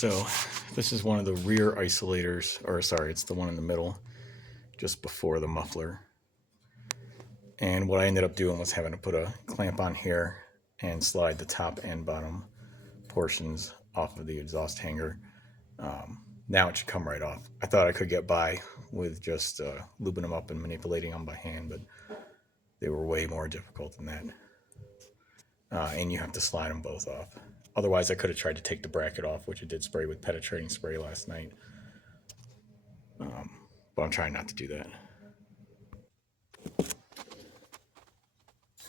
So this is one of the rear isolators, or sorry, it's the one in the middle, just before the muffler. And what I ended up doing was having to put a clamp on here and slide the top and bottom portions off of the exhaust hanger. Now it should come right off. I thought I could get by with just lubing them up and manipulating them by hand, but they were way more difficult than that. And you have to slide them both off. Otherwise, I could have tried to take the bracket off, which I did spray with penetrating spray last night. But I'm trying not to do that.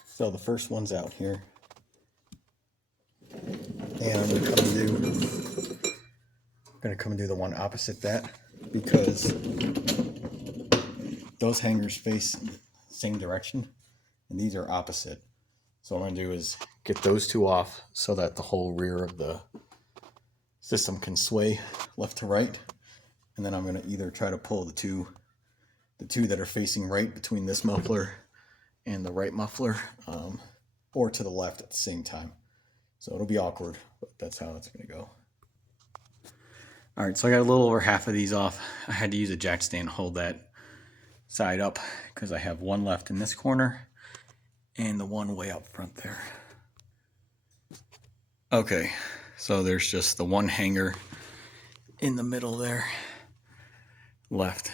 So the first one's out here. And I'm gonna come and do the one opposite that, because those hangers face the same direction and these are opposite. So what I'm gonna do is get those two off so that the whole rear of the system can sway left to right. And then I'm gonna either try to pull the two that are facing right between this muffler and the right muffler, or to the left at the same time. So it'll be awkward, but that's how it's gonna go. All right, so I got a little over half of these off. I had to use a jack stand to hold that side up because I have one left in this corner and the one way up front there. Okay, so there's just the one hanger in the middle there left.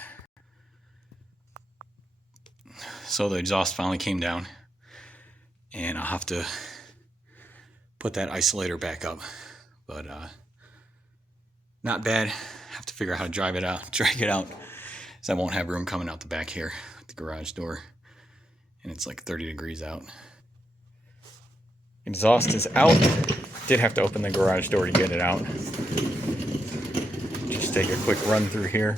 So the exhaust finally came down and I'll have to put that isolator back up, but not bad. Have to figure out how to drag it out, so I won't have room coming out the back here at the garage door, and it's like 30 degrees out. Exhaust is out. Did have to open the garage door to get it out. Just take a quick run through here.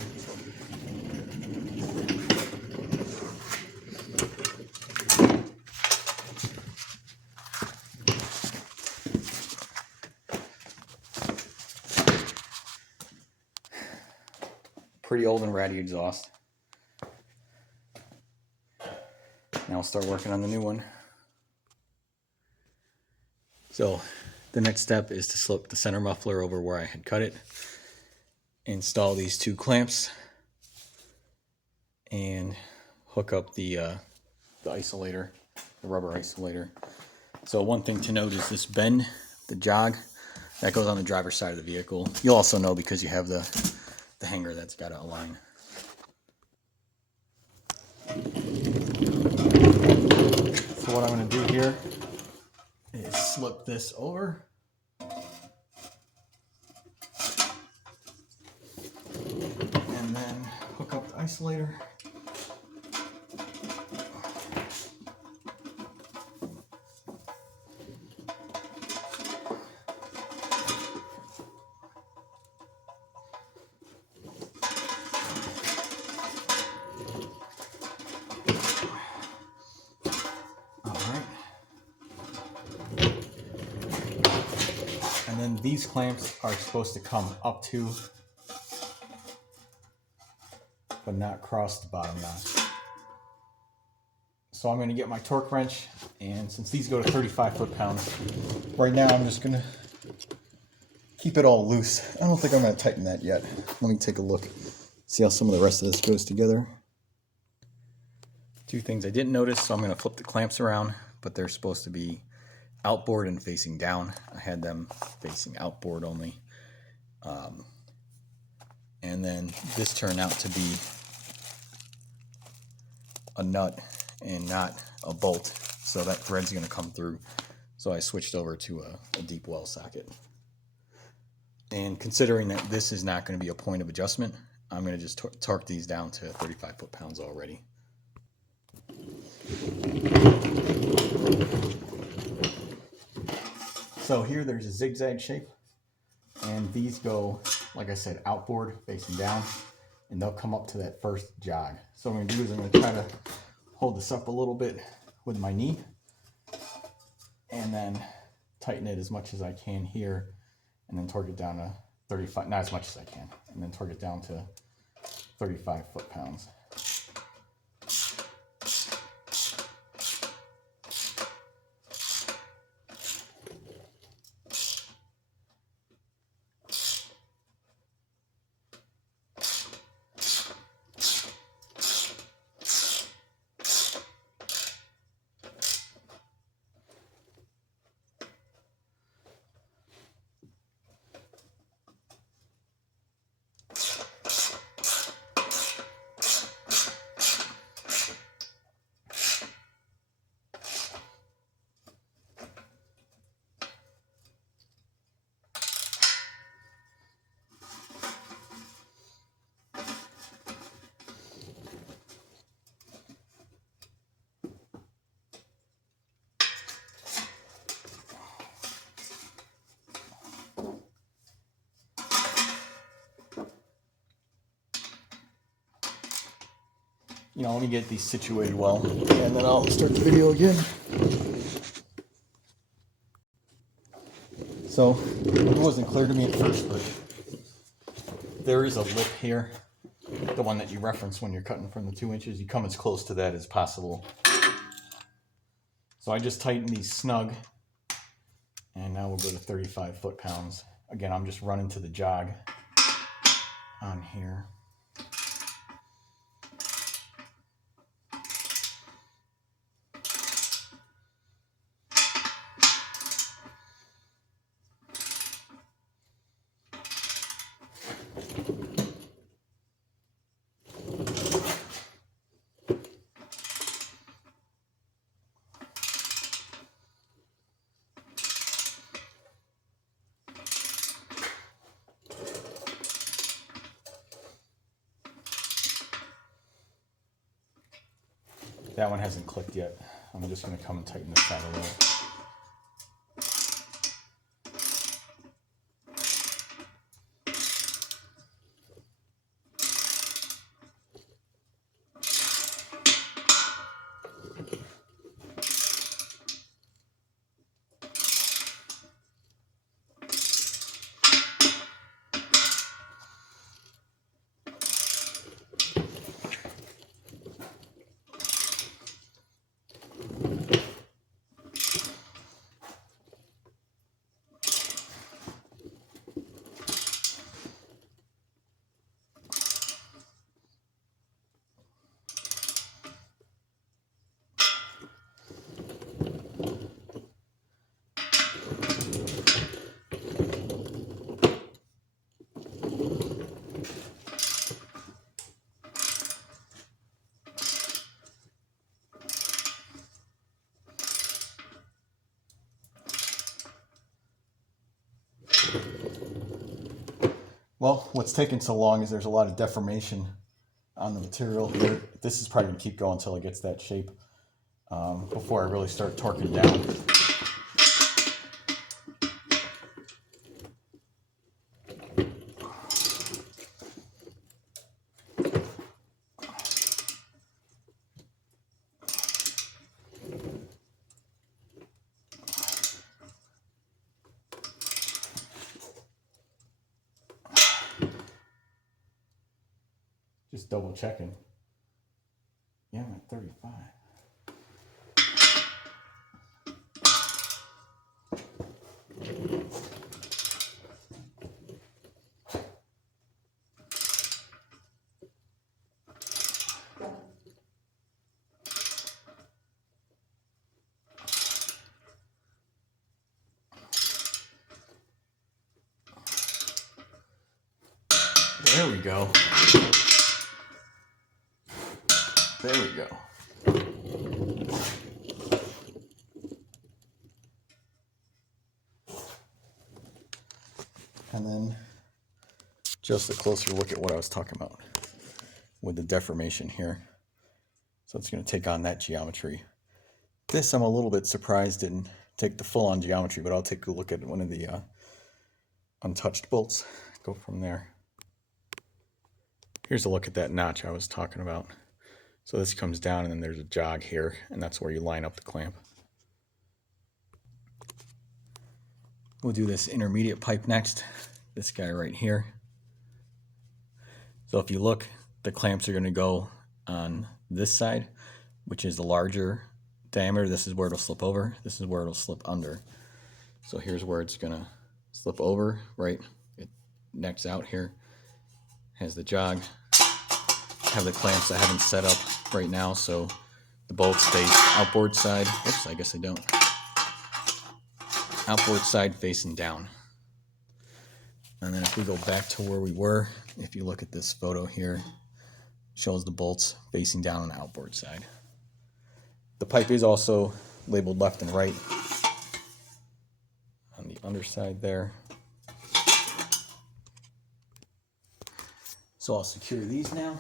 Pretty old and ratty exhaust. Now I'll start working on the new one. So the next step is to slip the center muffler over where I had cut it, install these two clamps, and hook up the isolator, the rubber isolator. So one thing to note is this bend, the jog, that goes on the driver's side of the vehicle. You'll also know because you have the hanger that's got to align. So what I'm going to do here is slip this over. And then hook up the isolator. And then these clamps are supposed to come up to, but not cross the bottom notch. So I'm going to get my torque wrench, and since these go to 35 foot-pounds, right now I'm just going to keep it all loose. I don't think I'm going to tighten that yet. Let me take a look, see how some of the rest of this goes together. Two things I didn't notice, so I'm going to flip the clamps around, but they're supposed to be outboard and facing down. I had them facing outboard only. And then this turned out to be a nut and not a bolt, so that thread's going to come through. So I switched over to a deep well socket. And considering that this is not going to be a point of adjustment, I'm going to just torque these down to 35 foot-pounds already. So here there's a zigzag shape, and these go, like I said, outboard facing down, and they'll come up to that first jog. So what I'm going to do is I'm going to try to hold this up a little bit with my knee and then tighten it as much as I can here, and then torque it down to 35, not as much as I can, and then torque it down to 35 foot-pounds. let me get these situated well, and then I'll start the video again. So, it wasn't clear to me at first, but there is a lip here, the one that you reference when you're cutting from the 2 inches. You come as close to that as possible. So I just tighten these snug, and now we'll go to 35 foot-pounds. Again, I'm just running to the jog on here. That one hasn't clicked yet. I'm just going to come and tighten this side a little. Well, what's taking so long is there's a lot of deformation on the material here. This is probably going to keep going until it gets that shape before I really start torquing down. Just double checking. Yeah, I'm at 35. There we go. There we go. And then just a closer look at what I was talking about with the deformation here. So it's going to take on that geometry. This I'm a little bit surprised didn't take the full-on geometry, but I'll take a look at one of the untouched bolts. Go from there. Here's a look at that notch I was talking about. So this comes down and then there's a jog here, and that's where you line up the clamp. We'll do this intermediate pipe next, this guy right here. So if you look, the clamps are going to go on this side, which is the larger diameter. This is where it'll slip over. This is where it'll slip under. So here's where it's going to slip over, right? It necks out here, has the jog. Have the clamps I haven't set up right now, so the bolts face outboard side. Oops, I guess I don't. Outboard side facing down. And then if we go back to where we were, if you look at this photo here, it shows the bolts facing down on the outboard side. The pipe is also labeled left and right on the underside there. So I'll secure these now.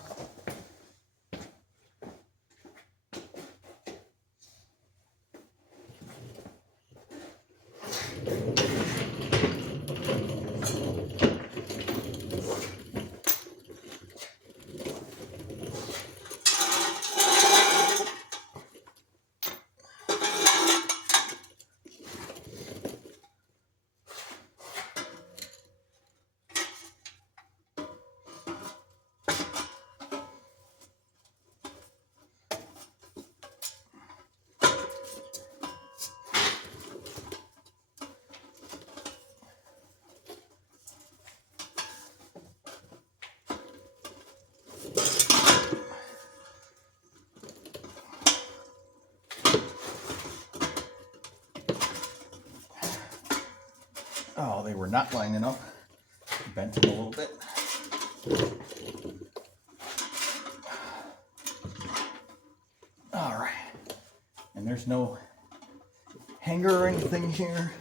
they were not lining up. Bent them a little bit. All right, and there's no hanger or anything here.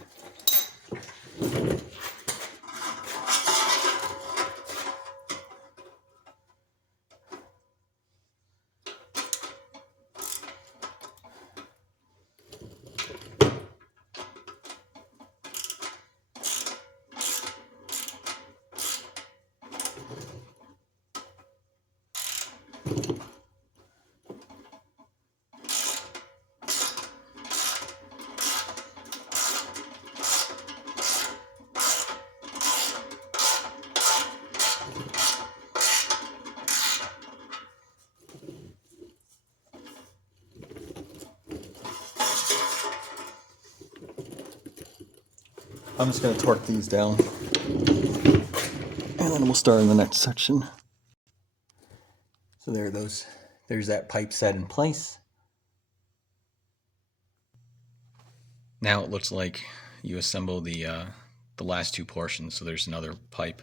I'm just going to torque these down, and then we'll start in the next section. So there's that pipe set in place. Now it looks like you assemble the last two portions. So there's another pipe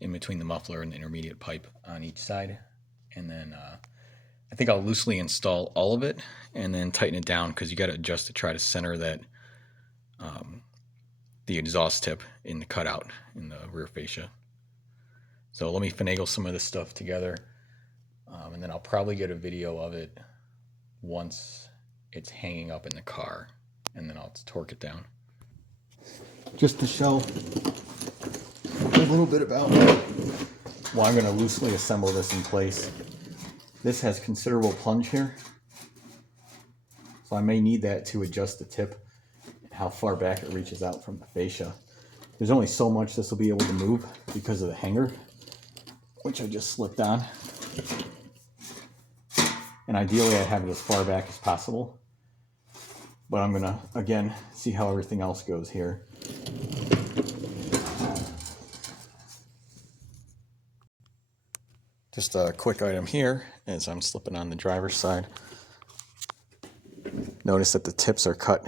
in between the muffler and the intermediate pipe on each side. And then I think I'll loosely install all of it and then tighten it down, because you got to adjust to try to center that the exhaust tip in the cutout in the rear fascia. So let me finagle some of this stuff together, and then I'll probably get a video of it once it's hanging up in the car, and then I'll torque it down. Just to show a little bit about why I'm going to loosely assemble this in place. This has considerable plunge here, so I may need that to adjust the tip, how far back it reaches out from the fascia. There's only so much this will be able to move because of the hanger, which I just slipped on. And ideally I'd have it as far back as possible. But I'm gonna, again, see how everything else goes here. Just a quick item here as I'm slipping on the driver's side. Notice that the tips are cut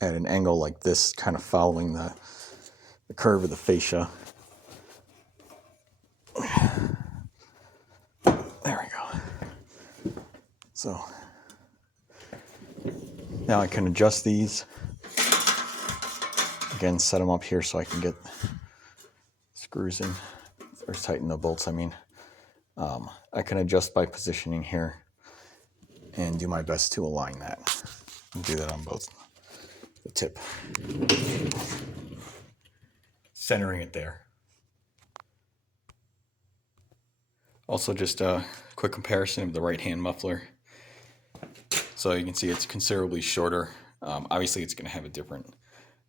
at an angle like this, kind of following the curve of the fascia. There we go. So now I can adjust these. Again, set them up here so I can get screws in, or tighten the bolts, I mean. I can adjust by positioning here and do my best to align that. And do that on both. The tip, centering it there. Also, just a quick comparison of the right hand muffler. So you can see it's considerably shorter. Obviously it's going to have a different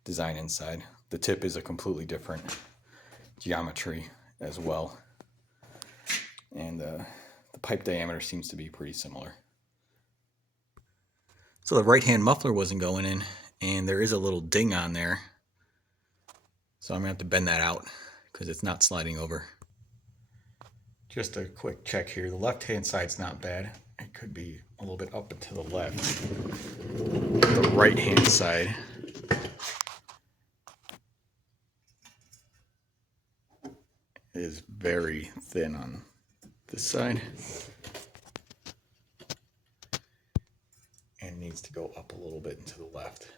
design inside. The tip is a completely different geometry as well, and the pipe diameter seems to be pretty similar. So the right hand muffler wasn't going in, and there is a little ding on there, so I'm gonna have to bend that out because it's not sliding over. Just a quick check here. The left hand side's not bad. It could be a little bit up and to the left. The right hand side is very thin on this side and needs to go up a little bit and to the left.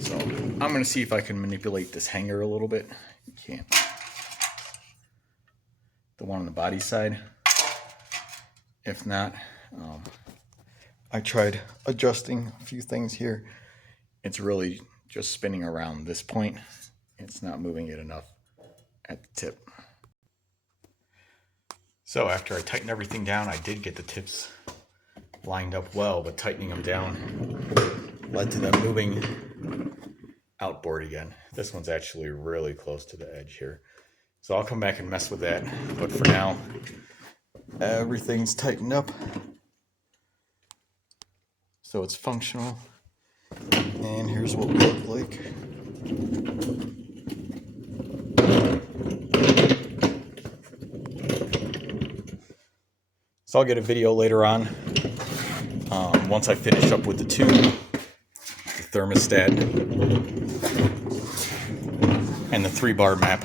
So I'm going to see if I can manipulate this hanger a little bit. You can't. The one on the body side. If not, I tried adjusting a few things here. It's really just spinning around this point. It's not moving it enough at the tip. So after I tightened everything down, I did get the tips lined up well, but tightening them down led to them moving outboard again. This one's actually really close to the edge here. So I'll come back and mess with that. But for now, everything's tightened up. So it's functional. And here's what we look like. So I'll get a video later on, once I finish up with the tube, the thermostat, and the 3-bar map.